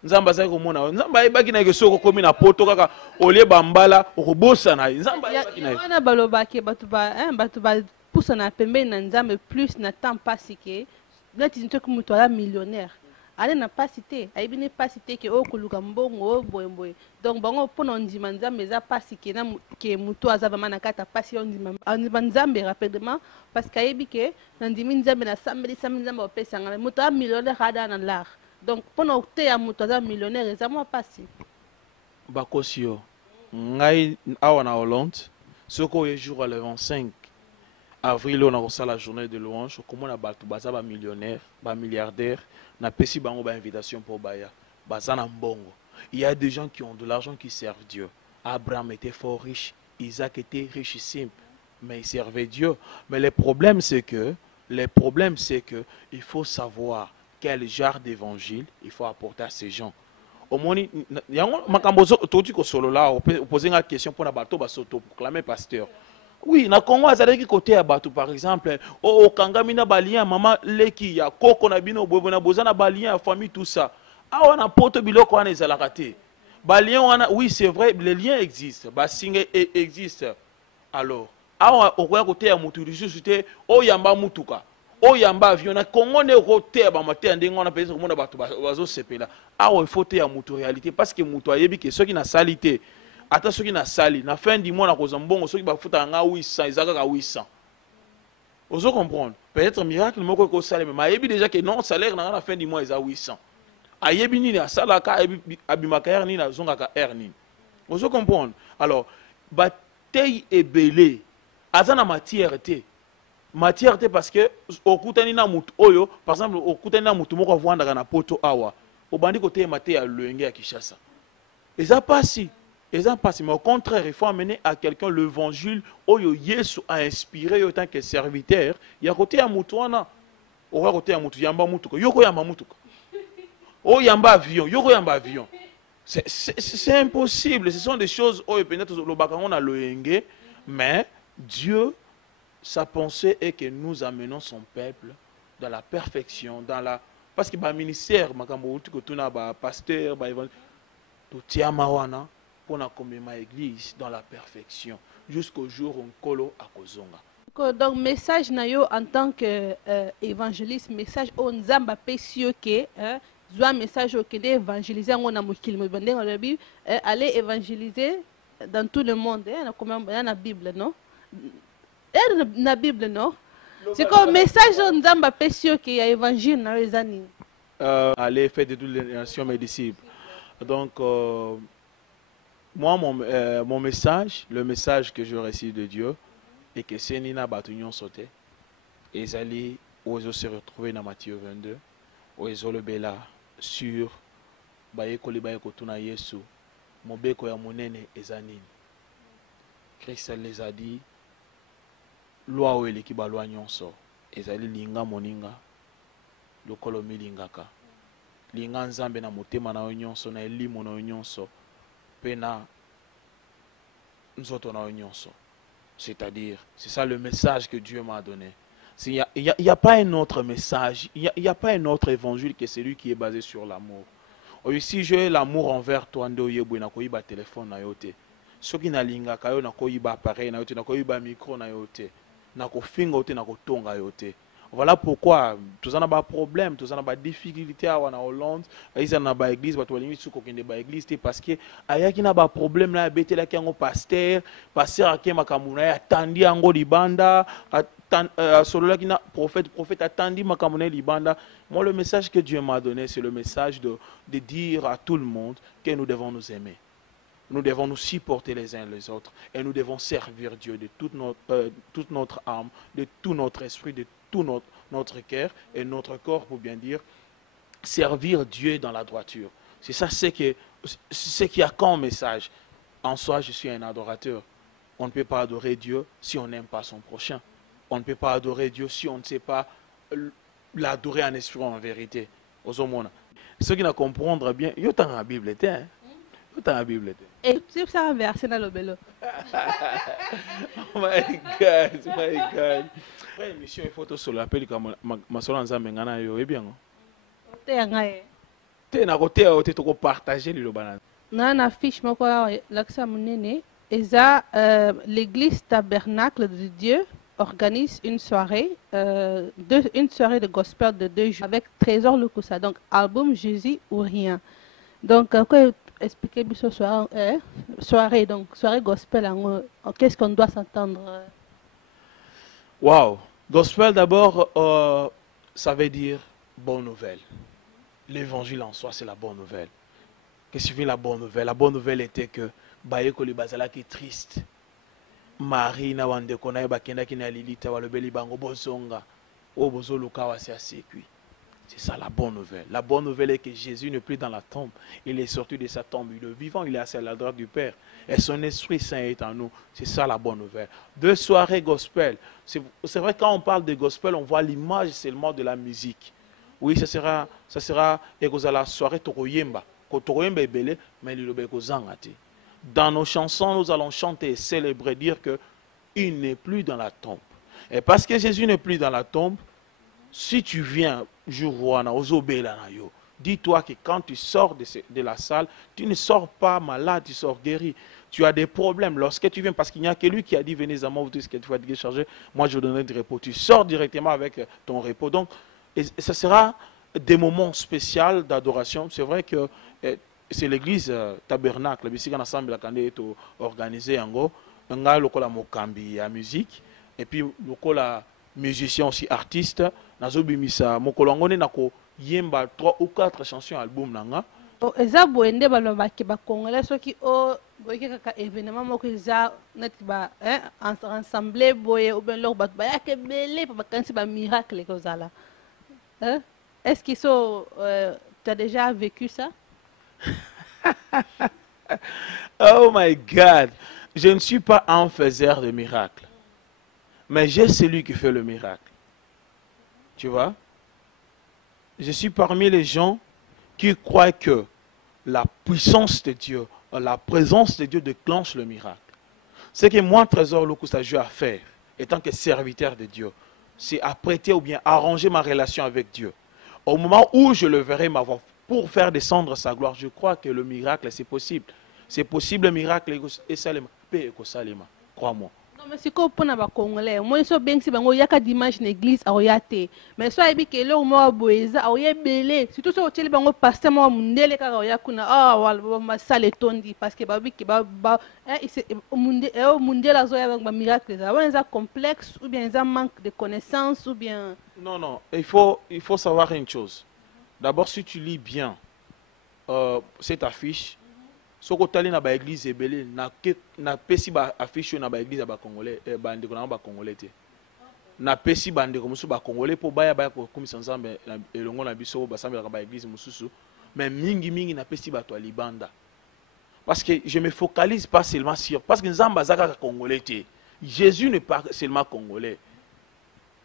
Nzambe azali ko mona nzambe ayebaki na kesoko komi na poto kaka olie bambala okobosa na nzambe ayebaki na. Wana balobaki batu ba pousse na pembe na nzambe plus na temps passé que là tu sais que muto ala millionnaire ale na pasité aibi ne pasité que o kuluka mbongo boyemboye donc bango pona ndima nzambe za passé que na que muto aza vraiment na kata passé ndima nzambe rapidement parce que aibi que na ndimi nzambe na sambeli nzambe opesa ngala muto a millionnaire ada na l'art donc pona te ya muto aza millionnaire eza mo passé bakosio ngai awa na Hollande soko ye jour le 25 avril on a reçu la journée de louange comment na batu baza ba millionnaire ba milliardaire na pesi bango ba invitation pour baya baza na mbongo. Il y a des gens qui ont de l'argent qui servent Dieu. Abraham était fort riche, Isaac était richissime, mais il servait Dieu. Mais le problème c'est que il faut savoir quel genre d'évangile il faut apporter à ces gens. Au moins yango makambozo toti ko solo là poser une question pour na bato ba s'auto proclamer pasteur. Oui, na Congo azalaki côté ya bato par exemple o kangami na balien mama leki ya koko na bino bobo na bozana balien ya famille tout ça. Awa na poto biloko wana ezalaka te. Balien wana oui, c'est vrai, les liens existent, ba singe existe. Alors, awa okoya côté ya mutu lisusu te o yamba mutuka. O yamba avion na Congo ne côté ba maté ndenge on appelle ça komona bato bazo sepela. Awa il faut te ya mutu réalité parce que mutu ayebi ke soki na salité ata soki na sali na fin du mois na koza mbongo soki bafuta nga 800 ezaka ka 800. Ozo comprendre peut-être miracle moko ko sala mais ayebi déjà que non salaire na fin du mois eza 800. Ayebi nini asala ka abimaka er nini na zonga ka er nini. Ozo comprendre alors batei ebele azana matière te parce que okutani na mutu oyo par exemple okutani na mutu moko avwandaka na poto awa obandi kote mate ya lenge ya Kinshasa. Eza pasi mais au contraire, il faut amener à quelqu'un l'évangile où Yesu a inspiré autant que serviteur. Il y a côté à Moutouana. Au côté à Moutou, Yamba Moutouka. Yoko Yamba Moutouka. Oh Yamba avion. Yoko Yamba avion. C'est impossible. Ce sont des choses où peut-être le bacaron a le mais Dieu, sa pensée est que nous amenons son peuple dans la perfection, dans la. Parce que le ministère, pasteur, tout Tiamawana. On a comme ma église dans la perfection jusqu'au jour où on colo à Kozonga. Donc message na yo en tant que évangéliste message on nzamba pesio que soit message au que d'évangéliser on a mokili mo bande on bi aller évangéliser dans tout le monde na comme na Bible non na Bible non c'est comme message on nzamba pesio que ya évangile na les années aller faire de toutes les nations mes disciples. Donc moi, mon message, le message que je reçois de Dieu, est que c'est Nina Batunion sauté. Et ils se retrouver dans Matthieu 22, où ils ont le béla sur bayekoli bayekotuna Yesu mobeko ya monene eza nini. Christ les a dit loi oyo eleki balwa nyonso ezali linga moninga lokolo milingaka, linga nzambe na motema na yo nyonso, na elimo na yo nyonso, pe na nzoto na yo nyonso. C'est-à-dire, c'est ça le message que Dieu m'a donné. Il n'y a pas un autre message, il n'y a pas un autre évangile que celui qui est basé sur l'amour. Si j'ai l'amour envers toi, ndo yebwe na koyiba téléphone na yote. Soki na linga kayo na koyiba appareil na yote, na koyiba micro na yote, na kofinga yote, na kotonga yote. Voilà pourquoi tous en a pas problème, tous en a pas difficulté à en Hollande, ils en a pas église, parce que parce que ayaki na pas problème là, bête là qui en pasteur à qui makamuna attendit ango libanda, solo là qui na prophète attendit makamuna libanda. Moi le message que Dieu m'a donné, c'est le message de dire à tout le monde que nous devons nous aimer. Nous devons nous supporter les uns les autres et nous devons servir Dieu de toute notre âme, de tout notre esprit, de tout notre cœur et notre corps, pour bien dire, servir Dieu dans la droiture. C'est ça ce qu'il y a comme message. En soi, je suis un adorateur. On ne peut pas adorer Dieu si on n'aime pas son prochain. On ne peut pas adorer Dieu si on ne sait pas l'adorer en esprit, en vérité. Ceux qui ne comprennent bien, il y a dans la Bible, hein? Dans la Bible. Et c'est ça un verset dans le bélo. Oh my God, my God. Après l'émission, il faut tout sur l'appel comme ma soeur Nzambe ngana yo et bien. T'es ngaye. T'es na côté au te ko partager le banane. Na na fiche moko l'accès monene eza l'église tabernacle de Dieu organise une soirée une soirée de gospel de 2 jours avec Trésor Lukusa, donc album Jésus ou rien. Donc expliquer bien ce soirée, donc soirée gospel, qu'est-ce qu'on doit s'entendre? Wow, gospel d'abord, ça veut dire bonne nouvelle. L'évangile en soi, c'est la bonne nouvelle. Qu'est-ce que fait la bonne nouvelle? La bonne nouvelle était que Bayeko le Bazala qui est triste. Marie na wande kona bakenda ki na lilita walobeli bango bozonga. O bozo luka wasi asekui. C'est ça la bonne nouvelle. La bonne nouvelle est que Jésus n'est plus dans la tombe. Il est sorti de sa tombe. Il est vivant, il est assis à la droite du Père. Et son Esprit Saint est en nous. C'est ça la bonne nouvelle. 2 soirées gospel. C'est vrai, quand on parle de gospel, on voit l'image seulement de la musique. Oui, ça sera la soirée Toroyemba. Toroyemba est belé, mais il est dans nos chansons, nous allons chanter et célébrer, dire qu'il n'est plus dans la tombe. Et parce que Jésus n'est plus dans la tombe, si tu viens, dis-toi que quand tu sors de la salle, tu ne sors pas malade, tu sors guéri. Tu as des problèmes lorsque tu viens, parce qu'il n'y a que lui qui a dit venez à moi, vous dites que tu vas être déchargé, moi je vous donnerai du repos. Tu sors directement avec ton repos. Donc, ce sera des moments spéciaux d'adoration. C'est vrai que c'est l'église tabernacle, ici qu'on ensemble est organisé en gros, on a le mokambi à musique, et puis le musicien aussi artiste. Nazobimisa mokolongone nako yemba 3 ou 4 chansons album nanga. Eza boende balobaki ba congolais soki o boyeke kaka événement moko eza neti ba ensemble boye ou bien leur bat ba yake belé pa bakansi ba miracle kozala. Est-ce qu'ils sont tu as déjà vécu ça? Oh my God, je ne suis pas un faiseur de miracles. Mais j'ai celui qui fait le miracle. Tu vois? Je suis parmi les gens qui croient que la puissance de Dieu, la présence de Dieu déclenche le miracle. Ce que moi, Trésor Lukusa, j'ai à faire, étant que serviteur de Dieu, c'est apprêter ou bien arranger ma relation avec Dieu. Au moment où je le verrai m'avoir pour faire descendre sa gloire, je crois que le miracle, c'est possible. C'est possible, le miracle, et Salema, crois-moi. Non, mais c'est comme pour les Congolais. Moi, je suis bien si il y a des dimanche dans l'église à Oyate. Mais soit il y a là où moi boisa, à Oyebele. Surtout sur le bango pasteur moi mundele car Oyakuna. Ah, voilà, ma salle tondi parce que babi qui ba c'est mundele la zoya avec miracle. Ça va être complexe ou bien ça manque de connaissances ou bien. Non, non. Il faut savoir une chose. D'abord, si tu lis bien cette affiche. Si tu as une église ebele na pesi ba affiche na ba église ba congolais bande ko na ba congolais te na pesi bande ko musu ba congolais po baya ko komisa nzambe elongo na biso ba sambela ba église mususu mais mingi na pesi bato libanda. Parce que je me focalise pas seulement sur parce que Nzamba zaka congolais te. Jésus n'est pas seulement congolais.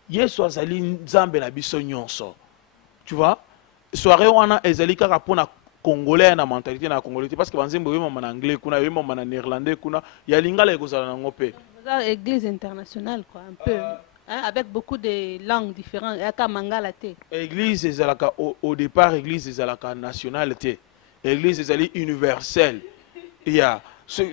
Yesu azali Nzambe na biso nyonso. Tu vois? Soirée wana ezali kaka pona congolais na mentalité na congolais parce que banzembo yo mama na anglais kuna yo mama na néerlandais kuna ya lingala ekozala nango pe. Église internationale quoi un peu hein, avec beaucoup de langues différentes aka mangala te. Église ezalaka au départ église ezalaka nationale te. Église ezali universelle. Ya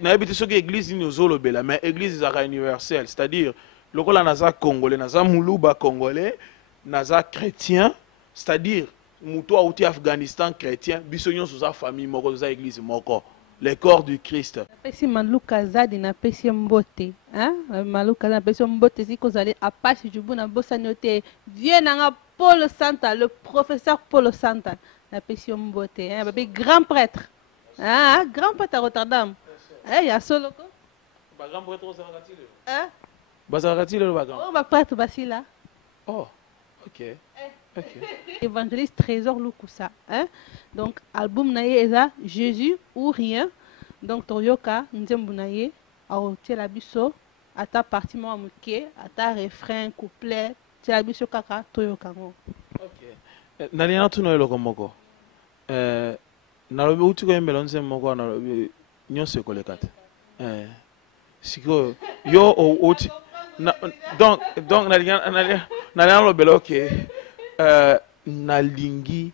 na ebité soki église ni ozolobela mais église ezalaka universelle, c'est-à-dire lokola naza congolais naza muluba congolais naza chrétien, c'est-à-dire Moutou outi Afghanistan chrétien, bisognon sous sa famille, moko sous église moko, les corps du Christ. Pesi maluka zadi na pesi mbote, hein? Maluka na pesi mbote si kozali apache jubu na bossa note. Vieux nanga Paul Santa, le professeur Paul Santa, na pesi mbote, hein? Babi grand prêtre, hein? Grand prêtre à Rotterdam. Eh, ya solo ko? Ba grand prêtre au Zarakati le. Hein? Ba Zarakati le ba grand. Oh, ba prêtre basila. Oh, ok. Okay. Évangéliste Trésor Lukusa, hein? Donc album naye eza Jésus ou rien. Donc Toyoka nzembu naye aotie la biso ata partie mo amuke ata refrain couplet tia biso kaka Toyoka ngo. OK. Nalina tuno eloko moko. Nalobi uti ko yembela nzembu moko nalobi nyonso kolekata. Siko yo uti donc nalina lobelo OK. Nalingi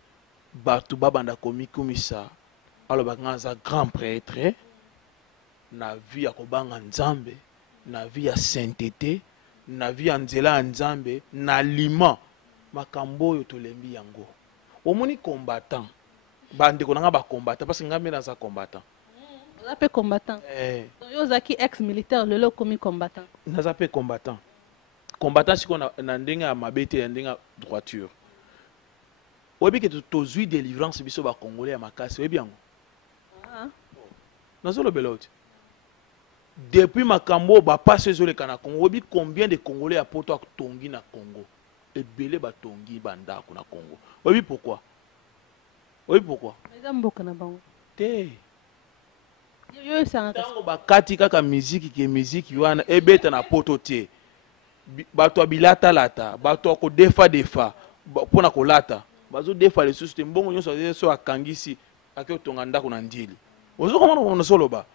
batu babanda komikumisa alobaka za grand prêtre na vie ya kobanga nzambe na vie ya sainteté na vie ya nzela ya nzambe na lima makambo oyo tolembi yango omoni combattant bandeko nanga ba combattant parce que ngambe naza combattant naza pe combattant yo zaki ex militaire lelo komi combattant naza pe combattant siko na ndenge ya mabete ya ndenge ya droiture. Oyebi ke tozwi délivrance biso ba congolais ya makasi oyebi yango. Nazolobela oti. Depuis makambo ba passe ezoleka na Congo, oyebi combien de congolais ya poto atongi na Congo. Ebele ba tongi bandako na Congo. Oyebi pourquoi? Oyebi pourquoi? Eza mboka na bango. Te. Yo esanga tango bakati kaka musique wana ebeta na poto te. Bato bilata lata, bato ko defa pona ko lata. Bazo defa les sous mbongo nyonso so akangisi ake otonga ndako na ndili. Ozo komona on soloba.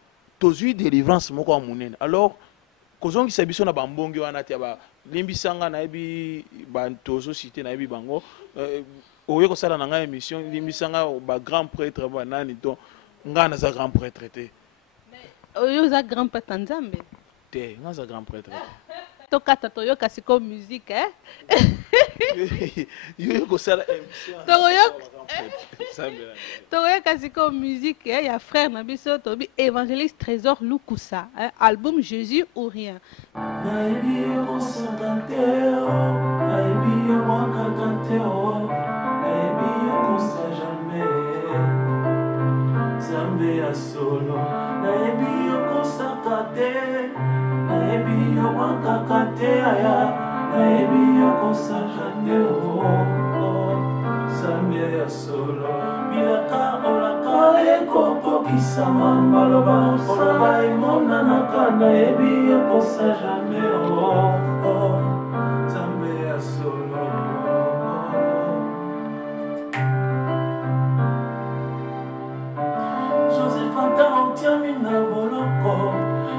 Tozui délivrance moko munene. Alors kozongi sabiso na bambongi wana tia ba limbisanga na ebi ba tozo cité na ebi bango oyo ko sala na nga émission limbisanga ba grand prêtre ba nani donc ngana za grand prêtre te. Oyo za grand prêtre nzambe. Te, nga za grand prêtre. Tokata toyoka siko musique hein. Yo ko sala émission. Toyoka siko musique hein, ya frère na biso tobi évangéliste Trésor Lukusa, hein, album Jésus ou rien.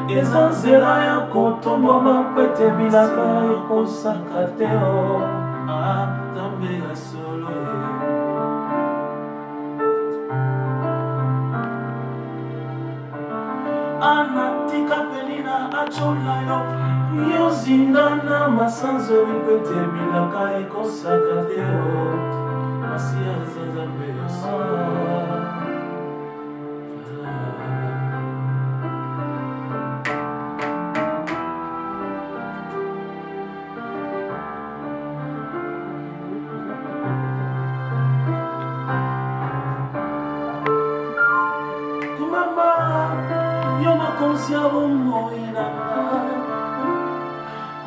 Ezanzela ya kotomba makwete bilaka ekosaka te o Nzambe ya solo anatika penina achola yo zindana masanzo bikwete bilaka ekosaka te o Masia Nzambe ya solo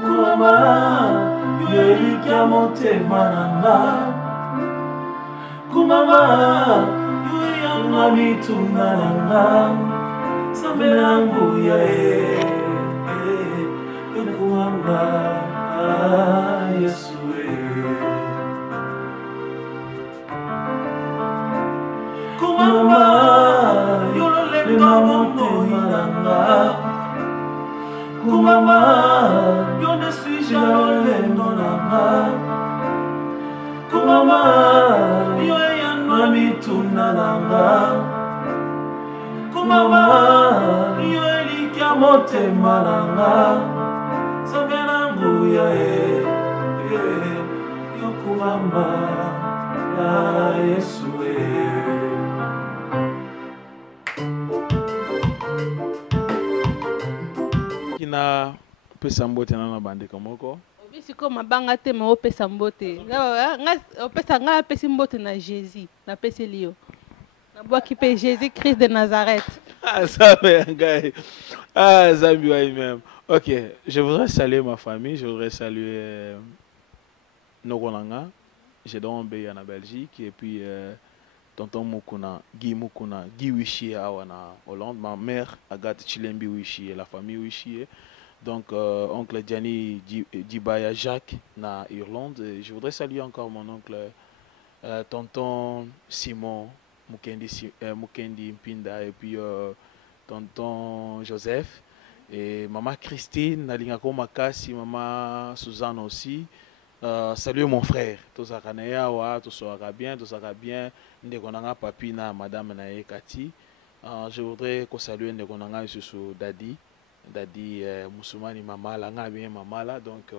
Kumama, yelikia motema nanga. Kumama, mituna nanga Nzambe nangu ya Kumamba Yesu Kumamba Yololendo bongo inanga Kumamba Yonde suija lolendo nanga Kumamba Yoyana mituna nanga Kumamba Yoelika motema nanga Nzambe nangu ya Yokumamba Yesu Kina pesa mbote na bandeko moko Bisiko mabanga te ma opesa mbote. Nga opesa nga pesi mbote na Jésus, na pesi lio. Na bois qui paye Jésus Christ de Nazareth. Ah ça mais ah Zambi même. OK, je voudrais saluer ma famille, je voudrais saluer Noronanga, j'ai donc béni en Belgique et puis tonton Mukuna, Guy Wichi en Hollande, ma mère Agathe Chilembi Wichi et la famille Wichi. Donc oncle Gianni Dibaya Jacques na Irlande. Et je voudrais saluer encore mon oncle tonton Simon Mukendi Mpinda et puis tonton Joseph et maman Christine Nalingako Makasi, maman Suzanne aussi. Saluer mon frère, tous Akanayawa, tous bien, Ndekonanga papi na madame Nae Kati. Je voudrais qu'on salue Ndekonanga sur Dadi Moussoumani Mamala, bien Mamala. Donc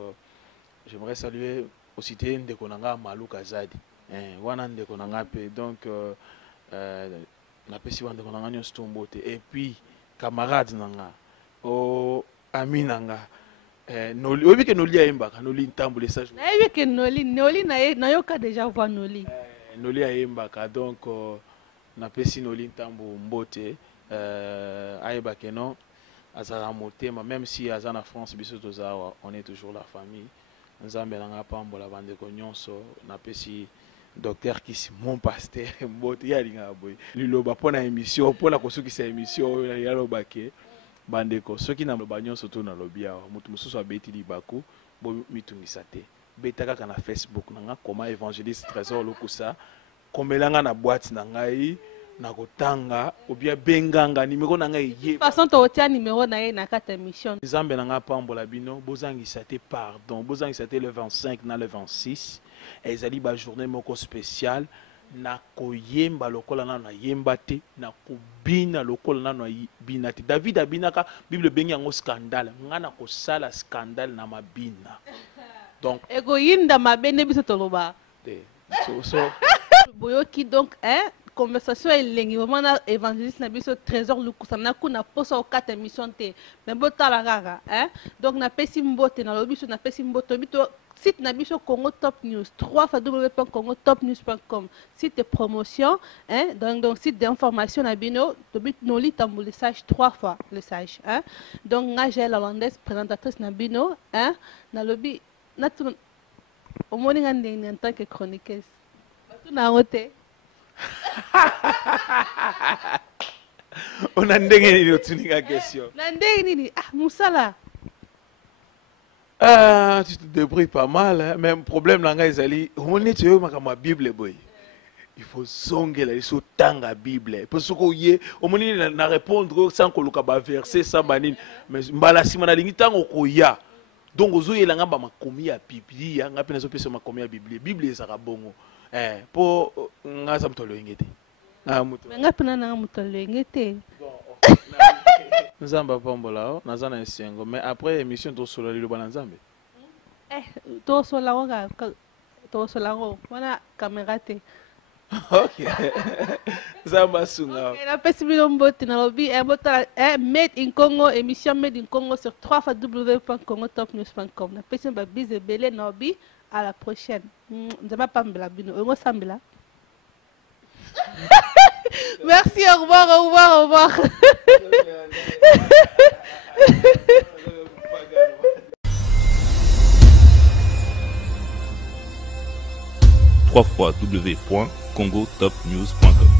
j'aimerais saluer aussi Ndekonanga Malou Kazadi. Wana Ndekonanga pe. Donc na pesi Ndekonanga Nyostombote. Et puis camarade nanga, ami nanga. Noli, oui que Noli a imbaka, Noli ntamboule ça. Oui que Noli na yoka déjà voir Noli. Noli a imbaka, donc na pesi Noli ntambo mbote, aibake non, azara motema, même si azana France biso tozawa, on est toujours la famille. Nzambe nanga pambo la bande ko nyonso, na pesi docteur Kisi mon pasteur mbote ya linga boy. Liloba pona émission, pona kosuki sa émission ya lobake. Bandeko soki na banyo soto na lobia mutu mususu abeti libaku bo mitungisa te betaka kana Facebook nanga koma évangéliste trésor lokusa komelanga na boîte na ngai na kotanga obia benganga numéro na ngai ye façon to tia numéro na ye na kata mission Nzambe nanga pambola bino bozangisa te pardon bozangisa te le 25 na le 26 ezali ba journée moko spéciale na koyemba lokola na yemba te na kubina lokola na bina te David abinaka Bible bengi yango scandale ngana kosala scandale na mabina donc ego yinda mabene biso toloba te so boyoki donc conversation elengi vraiment na évangéliste na biso trésor lukusa na kuna posa o kata émission te mais botala kaka donc na pesi mbote na lobiso na pesi mbote bito site Nabiso Congo Top News, www.congotopnews.com, site de promotion, donc site d'information Nabino, Noli tambour le sage 3 fois le sage. Donc j'ai la hollandaise présentatrice Nabino, na lobby, au morning en tant que chroniqueuse. Tout n'a roté. On a une question. Moussala. Ah, tu te débrouilles pas mal, hein? Même problème là, Izali, on est tu ma Bible boy. Il faut zonger là, il faut tanga Bible. Parce que y au moment na répondre sans que le kaba verset ça banine, mais mbala simana lingi tango koya. Donc ozoye la ngamba makomi ya Bible, nga pena zo pesa makomi ya Bible. Bible ezaka bongo. Po nga za mtolo ngete. Nga pena na mtolo ngete. Nzamba pambola naza na esengo mais après émission to solo lilo bana nzambe to solo wana caméra te OK Nzamba sunga la possibilité mbote na lobby made in Congo émission made in Congo sur www.congotopnews.com na pesi ba bise belé na lobby à la prochaine nzamba pambela bino ngo sambela. Merci, au revoir, au revoir, au revoir. www.congotopnews.com